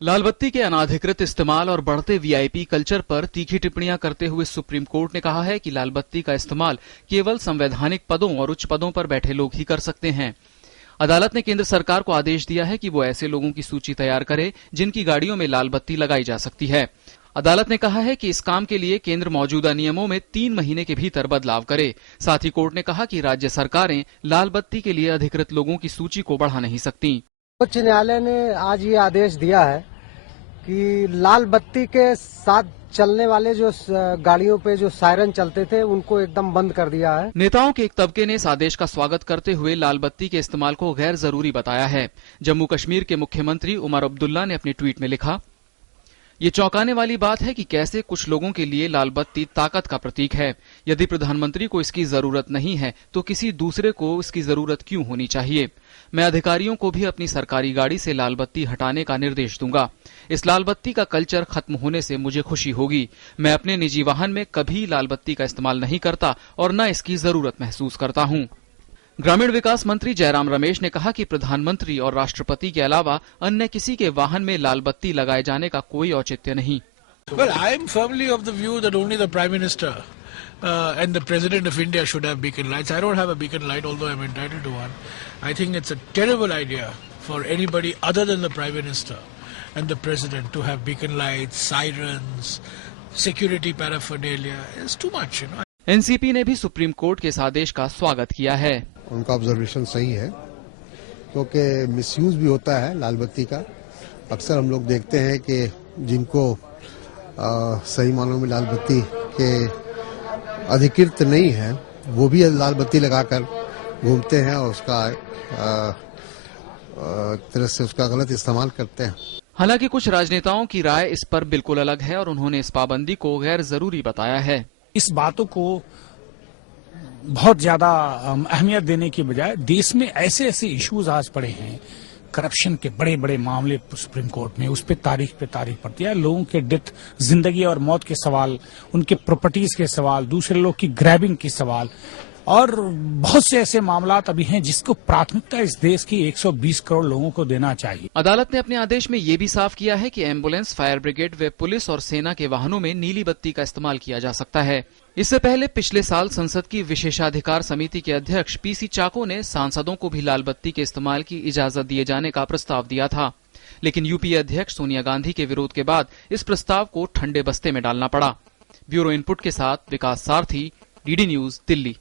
लाल बत्ती के अनाधिकृत इस्तेमाल और बढ़ते वीआईपी कल्चर पर तीखी टिप्पणियां करते हुए सुप्रीम कोर्ट ने कहा है कि लाल बत्ती का इस्तेमाल केवल संवैधानिक पदों और उच्च पदों पर बैठे लोग ही कर सकते हैं। अदालत ने केंद्र सरकार को आदेश दिया है कि वो ऐसे लोगों की सूची तैयार करे जिनकी गाड़ियों में लाल बत्ती लगाई जा सकती है। अदालत ने कहा है कि इस काम के लिए केंद्र मौजूदा नियमों में 3 महीने के भीतर बदलाव करे। साथ ही कोर्ट ने कहा कि राज्य सरकारें लाल बत्ती के लिए अधिकृत लोगों की सूची को बढ़ा नहीं सकती। उच्च न्यायालय ने आज ये आदेश दिया है कि लाल बत्ती के साथ चलने वाले जो गाड़ियों पे जो सायरन चलते थे उनको एकदम बंद कर दिया है। नेताओं के एक तबके ने इस आदेश का स्वागत करते हुए लाल बत्ती के इस्तेमाल को गैर जरूरी बताया है। जम्मू कश्मीर के मुख्यमंत्री उमर अब्दुल्ला ने अपने ट्वीट में लिखा, ये चौंकाने वाली बात है कि कैसे कुछ लोगों के लिए लाल बत्ती ताकत का प्रतीक है। यदि प्रधानमंत्री को इसकी जरूरत नहीं है तो किसी दूसरे को इसकी जरूरत क्यों होनी चाहिए। मैं अधिकारियों को भी अपनी सरकारी गाड़ी से लाल बत्ती हटाने का निर्देश दूंगा। इस लाल बत्ती का कल्चर खत्म होने से मुझे खुशी होगी। मैं अपने निजी वाहन में कभी लाल बत्ती का इस्तेमाल नहीं करता और न इसकी जरूरत महसूस करता हूं। ग्रामीण विकास मंत्री जयराम रमेश ने कहा कि प्रधानमंत्री और राष्ट्रपति के अलावा अन्य किसी के वाहन में लाल बत्ती लगाए जाने का कोई औचित्य नहीं। Well, I am firmly of the view that only the Prime Minister and the President of India should have beacon lights. I don't have a beacon light, although I'm entitled to one. I think it's a terrible idea for anybody other than the Prime Minister and the President to have beacon lights, sirens, security paraphernalia. It's too much, you know. NCP ने भी supreme court के इस आदेश का स्वागत किया है। उनका observation सही है क्योंकि मिसयूज भी होता है लाल बत्ती का। अक्सर हम लोग देखते हैं कि जिनको सही मानों में लाल बत्ती के अधिकृत नहीं है वो भी लाल बत्ती लगाकर घूमते हैं और उसका एक तरह से उसका गलत इस्तेमाल करते हैं। हालांकि कुछ राजनेताओं की राय इस पर बिल्कुल अलग है और उन्होंने इस पाबंदी को गैर जरूरी बताया है। इस बातों को बहुत ज्यादा अहमियत देने की बजाय देश में ऐसे ऐसे इश्यूज आज पड़े हैं, करप्शन के बड़े बड़े मामले सुप्रीम कोर्ट में, उस पे तारीख पड़ती है। लोगों के डेथ, जिंदगी और मौत के सवाल, उनके प्रॉपर्टीज के सवाल, दूसरे लोग की ग्रैबिंग के सवाल और बहुत से ऐसे मामलात अभी हैं जिसको प्राथमिकता इस देश की 120 करोड़ लोगों को देना चाहिए। अदालत ने अपने आदेश में ये भी साफ किया है कि एम्बुलेंस, फायर ब्रिगेड व पुलिस और सेना के वाहनों में नीली बत्ती का इस्तेमाल किया जा सकता है। इससे पहले पिछले साल संसद की विशेषाधिकार समिति के अध्यक्ष पीसी चाको ने सांसदों को भी लाल बत्ती के इस्तेमाल की इजाजत दिए जाने का प्रस्ताव दिया था, लेकिन यूपीए अध्यक्ष सोनिया गांधी के विरोध के बाद इस प्रस्ताव को ठंडे बस्ते में डालना पड़ा। ब्यूरो इनपुट के साथ विकास सारथी, डीडी न्यूज, दिल्ली।